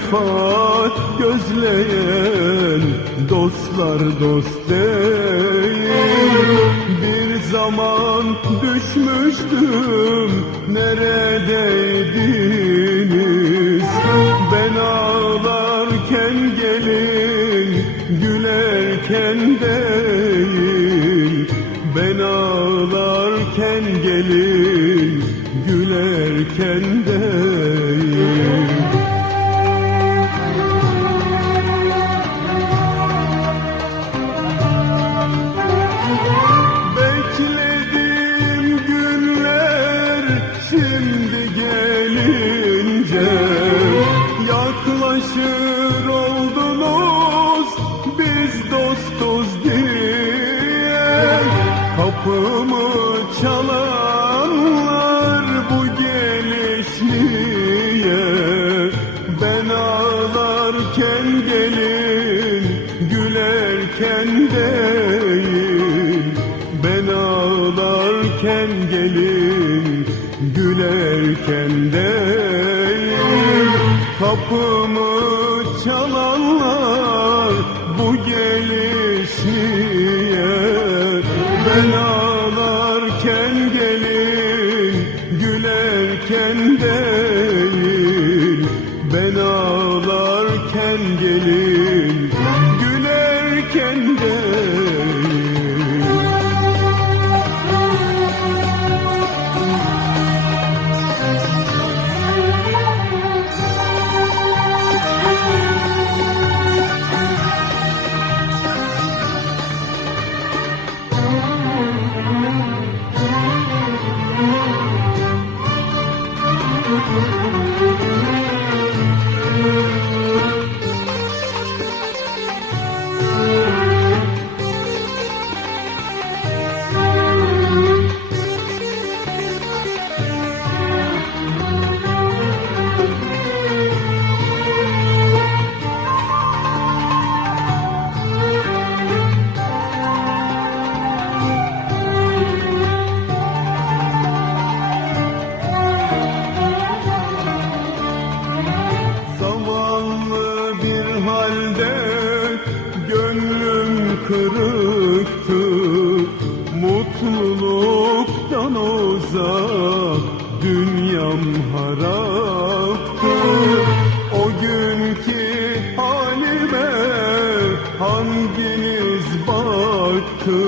Menfaat gözleyen dostlar dost değil. Bir zaman düşmüştüm neredeydiniz Ben ağlarken gelin gülerken değil Ben ağlarken gelin şimdi gelince Yaklaşır oldunuz biz dostuz diye. Kapımı çalanlar bu gelişliye Ben ağlarken gelin gülerken değil. Ben ağlarken gelin gülerken değil Kapımı çalanlar bu gelişliye Ben ağlarken gelin gülerken değil. Ben ağlarken kırıktı Mutluluktan uzak dünyam haraptı O günkü halime hanginiz baktı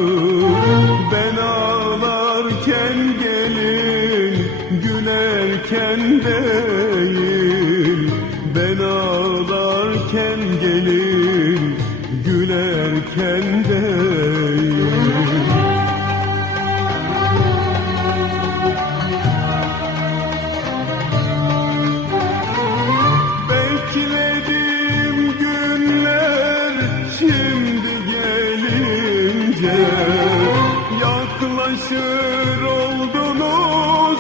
Yaklaşır oldunuz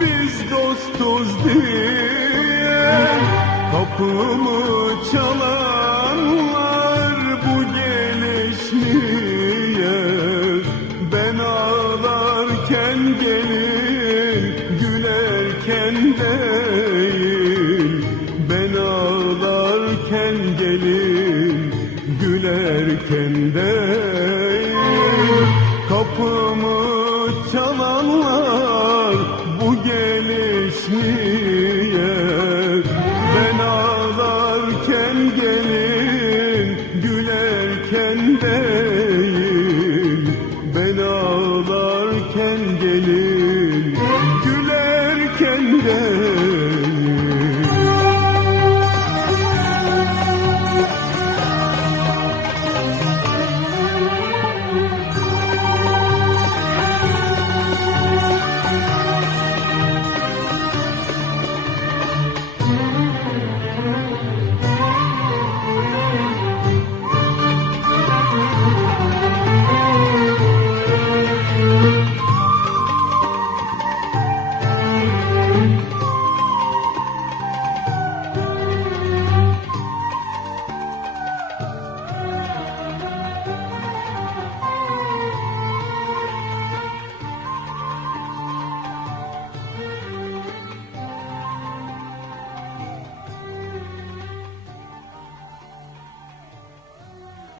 biz dostuz diye. Kapımı çalar